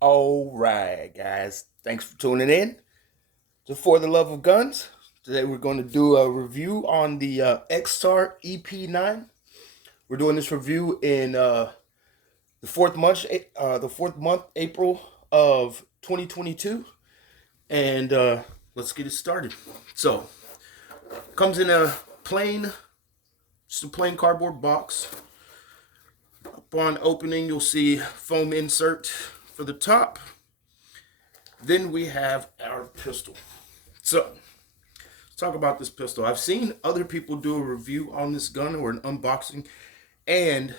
All right, guys. Thanks for tuning in to For the Love of Guns. Today we're going to do a review on the Extar ep9. We're doing this review in the fourth month, April of 2022, and let's get it started. So, comes in just a plain cardboard box. Upon opening, you'll see foam insert for the top. Then we have our pistol. So, let's talk about this pistol. I've seen other people do a review on this gun or an unboxing, and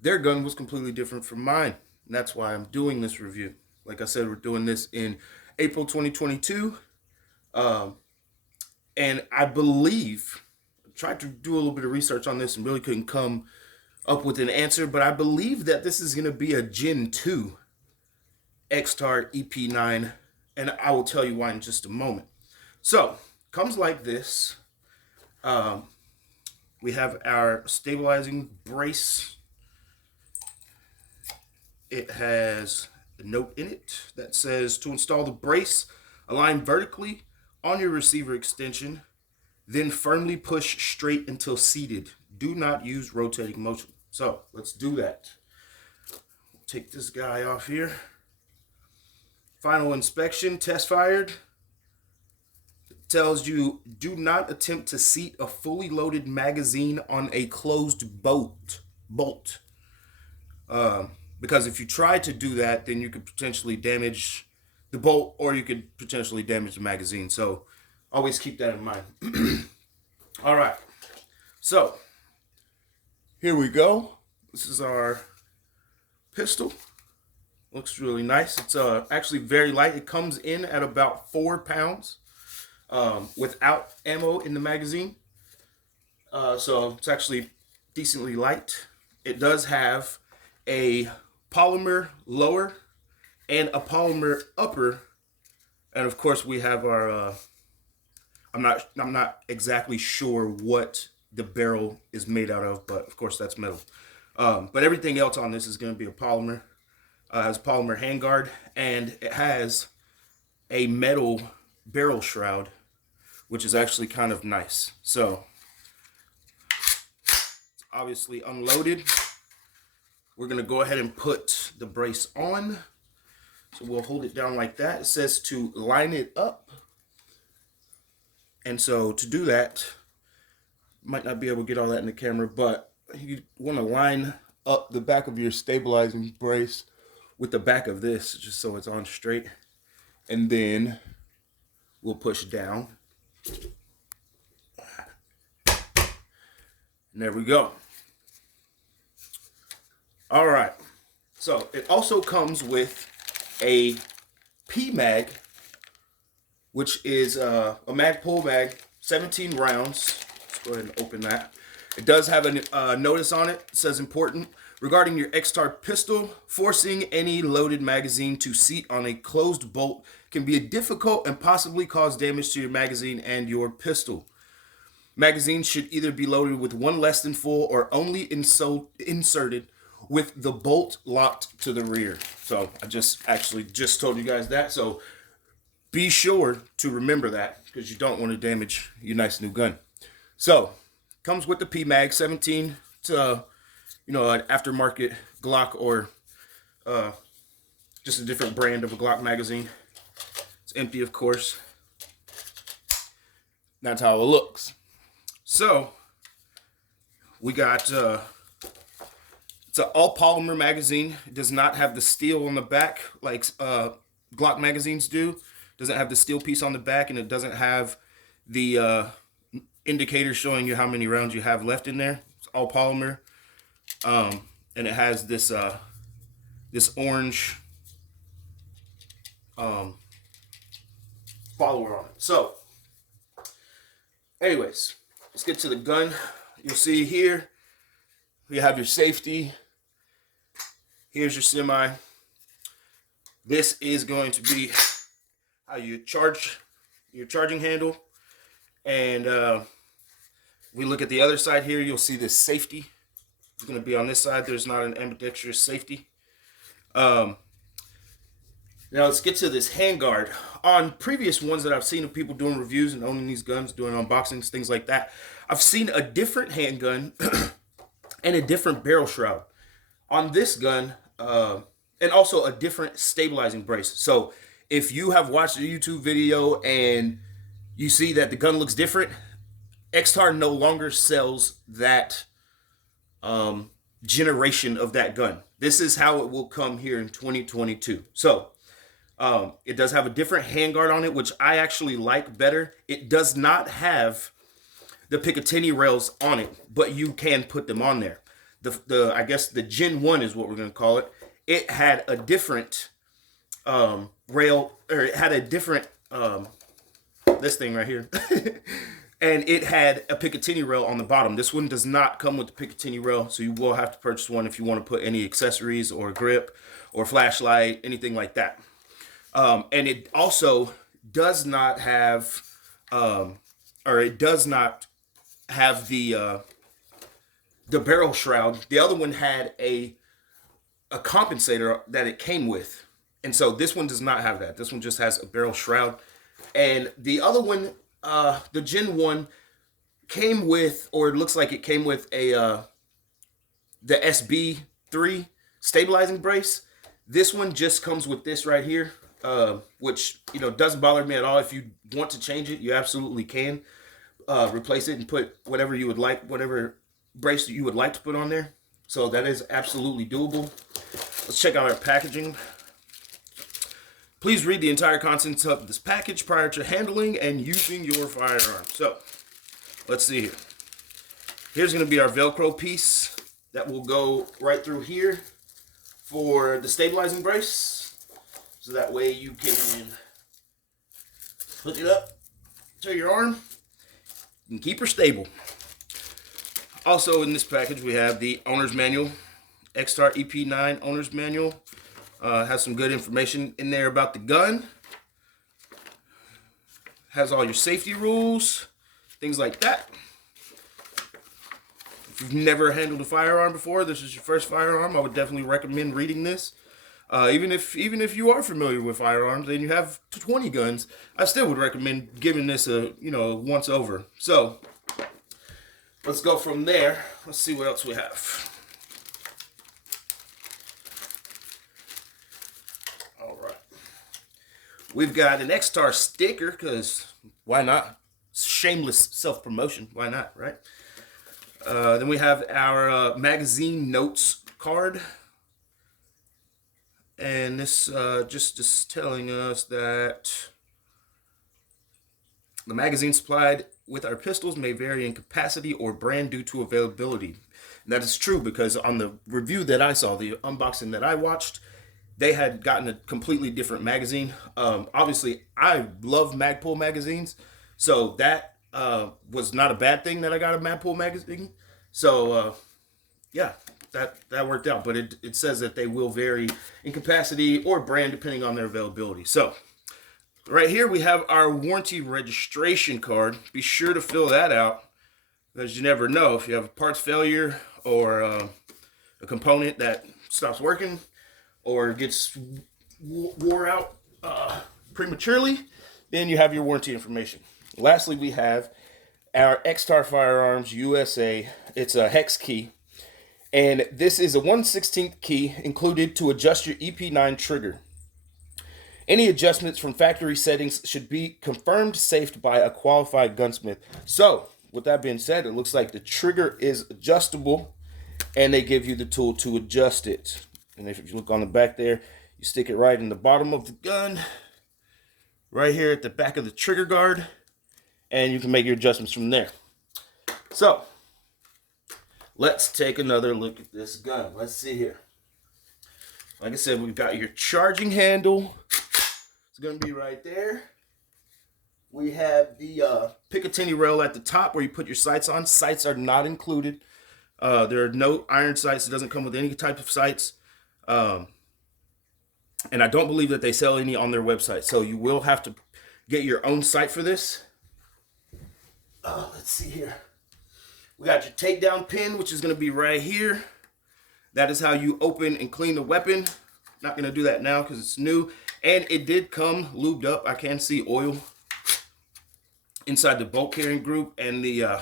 their gun was completely different from mine. And that's why I'm doing this review. Like I said, we're doing this in April 2022. Um, and I believe, I tried to do a little bit of research on this and really couldn't come up with an answer, but I believe that this is going to be a Gen 2 Extar ep9, and I will tell you why in just a moment. So, comes like this. We have our stabilizing brace. It has a note in it that says to install the brace, align vertically on your receiver extension, then firmly push straight until seated. Do not use rotating motion. So, let's do that. Take this guy off here. Final inspection, test fired. It tells you do not attempt to seat a fully loaded magazine on a closed bolt. Because if you try to do that, then you could potentially damage the bolt or you could potentially damage the magazine. So always keep that in mind. All right. So here we go. This is our pistol. Looks really nice. It's actually very light. It comes in at about 4 pounds without ammo in the magazine. So it's actually decently light. It does have a polymer lower and a polymer upper. And of course we have our, I'm not exactly sure what the barrel is made out of, but of course that's metal. But everything else on this is going to be a polymer. Has polymer handguard, and it has a metal barrel shroud, which is actually kind of nice. So, it's obviously unloaded. We're going to go ahead and put the brace on. So we'll hold it down like that. It says to line it up. And so to do that, might not be able to get all that in the camera, but you want to line up the back of your stabilizing brace with the back of this, just so it's on straight. And then we'll push down. And there we go. All right. So it also comes with a P-mag, which is a mag pull mag, 17 rounds. Let's go ahead and open that. It does have a notice on it. It says important. Regarding your Extar pistol, forcing any loaded magazine to seat on a closed bolt can be difficult and possibly cause damage to your magazine and your pistol. Magazines should either be loaded with one less than full or only inserted with the bolt locked to the rear. So I just told you guys that. So be sure to remember that because you don't want to damage your nice new gun. So comes with the P-Mag 17 to an aftermarket Glock or just a different brand of a Glock magazine. It's empty, of course. That's how it looks. So we got it's an all polymer magazine. It does not have the steel on the back like Glock magazines do. It doesn't have the steel piece on the back, and it doesn't have the indicator showing you how many rounds you have left in there. It's all polymer. And it has this this orange follower on it. So, anyways, let's get to the gun. You'll see here you have your safety. Here's your semi. This is going to be how you charge your charging handle. And we look at the other side here, you'll see this safety. It's going to be on this side. There's not an ambidextrous safety. Now let's get to this handguard. On previous ones that I've seen of people doing reviews and owning these guns, doing unboxings, things like that, I've seen a different handgun and a different barrel shroud. On this gun, and also a different stabilizing brace. So if you have watched a YouTube video and you see that the gun looks different, Extar no longer sells that generation of that gun. This is how it will come here in 2022. So it does have a different handguard on it, which I actually like better. It does not have the Picatinny rails on it, but you can put them on there. I guess the Gen 1 is what we're going to call it. It had a different rail, or it had a different, this thing right here. And it had a Picatinny rail on the bottom. This one does not come with the Picatinny rail, so you will have to purchase one if you want to put any accessories or grip or flashlight, anything like that. And it also does not have, it does not have the barrel shroud. The other one had a compensator that it came with, and so this one does not have that. This one just has a barrel shroud, and the other one, the Gen 1, came with, or it looks like it came with the SB3 stabilizing brace. This one just comes with this right here, which, you know, doesn't bother me at all. If you want to change it, you absolutely can replace it and put whatever you would like, whatever brace that you would like to put on there. So that is absolutely doable. Let's check out our packaging. Please read the entire contents of this package prior to handling and using your firearm. So let's see here. Here's going to be our Velcro piece that will go right through here for the stabilizing brace. So that way you can hook it up to your arm and keep her stable. Also in this package we have the owner's manual, Extar ep9 owner's manual. Has some good information in there about the gun. Has all your safety rules, things like that. If you've never handled a firearm before, this is your first firearm, I would definitely recommend reading this. Even if you are familiar with firearms and you have 20 guns, I still would recommend giving this a, once over. So let's go from there. Let's see what else we have. All right. We've got an Extar sticker, because why not? Shameless self-promotion. Why not, right? Then we have our magazine notes card. And this just is telling us that the magazine supplied with our pistols may vary in capacity or brand due to availability. And that is true, because on the review that I saw, the unboxing that I watched, they had gotten a completely different magazine. Obviously, I love Magpul magazines, so that was not a bad thing that I got a Magpul magazine. So, yeah, that worked out. But it says that they will vary in capacity or brand depending on their availability. So, right here we have our warranty registration card. Be sure to fill that out, because you never know if you have a parts failure or a component that stops working or gets wore out prematurely, then you have your warranty information. Lastly, we have our Extar Firearms USA. It's a hex key, and this is a 1/16 key included to adjust your ep9 trigger. Any adjustments from factory settings should be confirmed safe by a qualified gunsmith. So, with that being said, it looks like the trigger is adjustable, and they give you the tool to adjust it. And if you look on the back there, you stick it right in the bottom of the gun, right here at the back of the trigger guard, and you can make your adjustments from there. So, let's take another look at this gun. Let's see here. Like I said, we've got your charging handle. It's going to be right there. We have the Picatinny rail at the top where you put your sights on. Sights are not included. There are no iron sights. It doesn't come with any type of sights. And I don't believe that they sell any on their website. So you will have to get your own sight for this. Let's see here. We got your takedown pin, which is going to be right here. That is how you open and clean the weapon. Not going to do that now because it's new. And it did come lubed up. I can see oil inside the bolt carrying group and the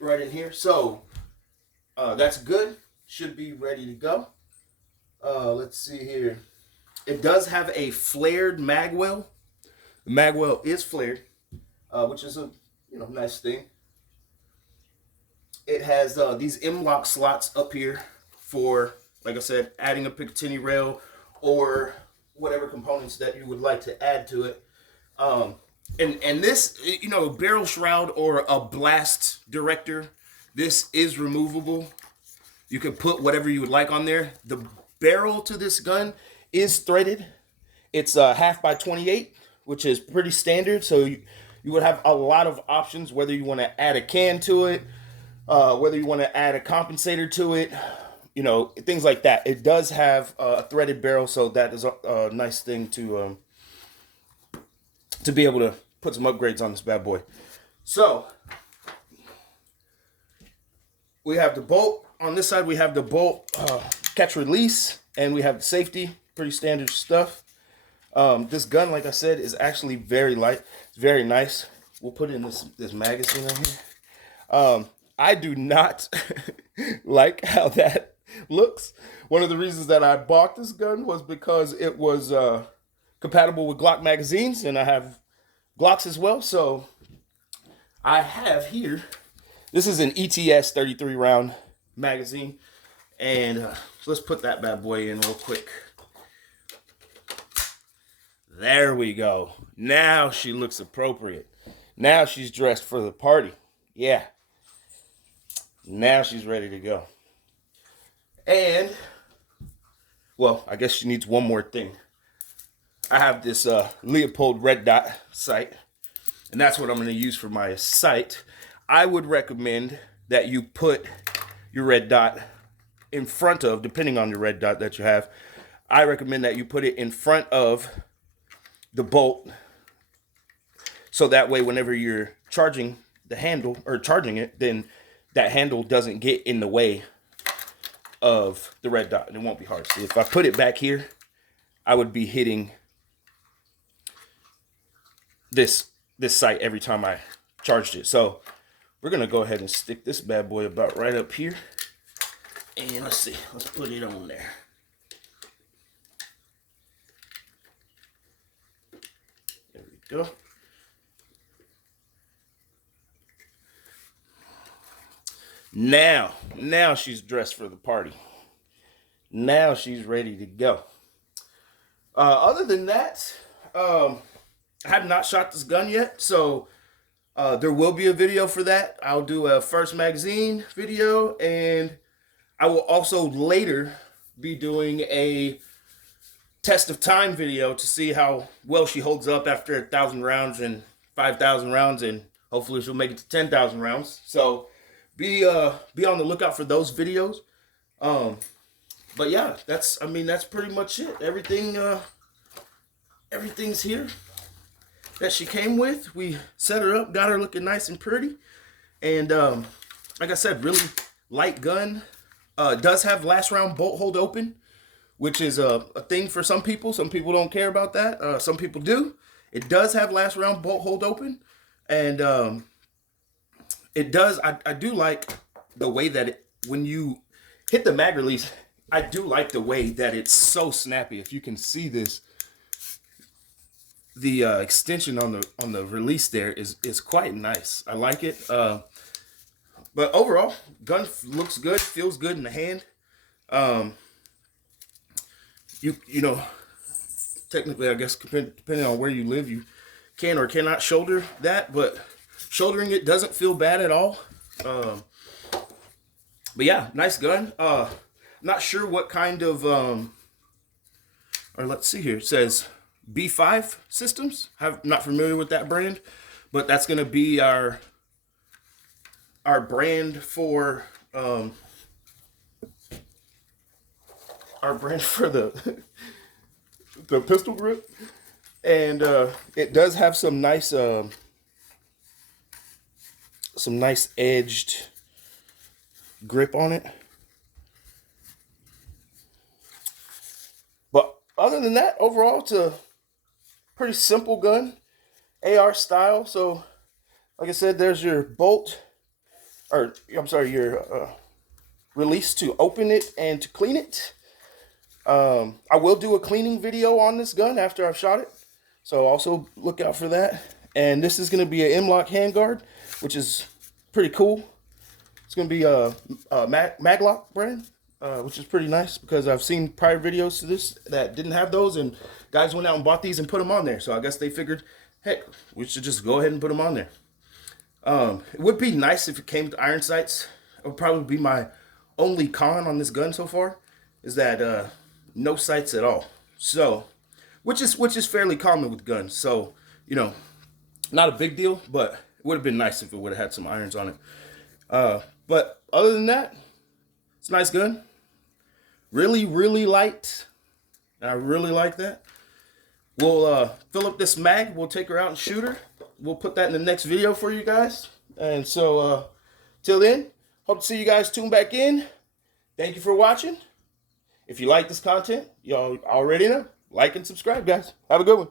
right in here. So that's good. Should be ready to go. Let's see here. It does have a flared mag well. The mag well is flared, which is a nice thing. It has these M-lock slots up here for, like I said, adding a Picatinny rail or whatever components that you would like to add to it. And this, barrel shroud or a blast director, this is removable. You can put whatever you would like on there. The barrel to this gun is threaded. It's 1/2 by 28, which is pretty standard. So you would have a lot of options, whether you want to add a can to it, whether you want to add a compensator to it, things like that. It does have a threaded barrel, so that is a nice thing to be able to put some upgrades on this bad boy. So we have the bolt. On this side, we have the bolt catch release, and we have the safety. Pretty standard stuff. This gun, like I said, is actually very light. It's very nice. We'll put in this magazine on here. I do not like how that looks. One of the reasons that I bought this gun was because it was compatible with Glock magazines, and I have Glocks as well. So I have here, this is an ETS 33 round magazine, and so let's put that bad boy in real quick. There we go. Now she looks appropriate. Now she's dressed for the party. Yeah. Now she's ready to go. And, well, I guess she needs one more thing. I have this Leopold red dot sight, and that's what I'm going to use for my sight. I would recommend that you put your red dot in front of, depending on your red dot that you have, I recommend that you put it in front of the bolt, so that way whenever you're charging the handle or charging it, then that handle doesn't get in the way of the red dot and it won't be hard. See, if I put it back here, I would be hitting this sight every time I charged it. So we're gonna go ahead and stick this bad boy about right up here, and let's put it on there. There we go. Now she's dressed for the party. Now she's ready to go. Other than that, I have not shot this gun yet, so there will be a video for that. I'll do a first magazine video, and I will also later be doing a test of time video to see how well she holds up after 1,000 rounds and 5,000 rounds, and hopefully she'll make it to 10,000 rounds. So be on the lookout for those videos. But yeah, that's pretty much it. Everything's here that she came with. We set her up, got her looking nice and pretty, and like I said, really light gun. Does have last round bolt hold open, which is a thing for some people. Some people don't care about that. Some people do. It does have last round bolt hold open, and it does. I do like the way that when you hit the mag release, I do like the way that it's so snappy. If you can see this, the extension on the release there is quite nice. I like it. But overall, gun looks good, feels good in the hand. You know, technically, I guess depending on where you live, you can or cannot shoulder that, but shouldering it doesn't feel bad at all. But yeah, nice gun. Not sure what kind of or let's see here. It says B5 Systems. Not familiar with that brand, but that's gonna be our brand for the the pistol grip, and it does have some nice edged grip on it. But other than that, overall, it's a pretty simple gun, AR style. So, like I said, there's your bolt, or I'm sorry, your release to open it and to clean it. I will do a cleaning video on this gun after I've shot it, so also look out for that. And this is going to be an M-LOK handguard, which is pretty cool. It's going to be a Maglock brand, which is pretty nice because I've seen prior videos to this that didn't have those, and guys went out and bought these and put them on there. So I guess they figured, heck, we should just go ahead and put them on there. It would be nice if it came with iron sights. It would probably be my only con on this gun so far, is that no sights at all. So, which is fairly common with guns. So, you know, not a big deal, but it would have been nice if it would have had some irons on it. But other than that, it's a nice gun. Really, really light. I really like that. We'll fill up this mag. We'll take her out and shoot her. We'll put that in the next video for you guys. And so, till then, hope to see you guys tune back in. Thank you for watching. If you like this content, y'all already know. Like and subscribe, guys. Have a good one.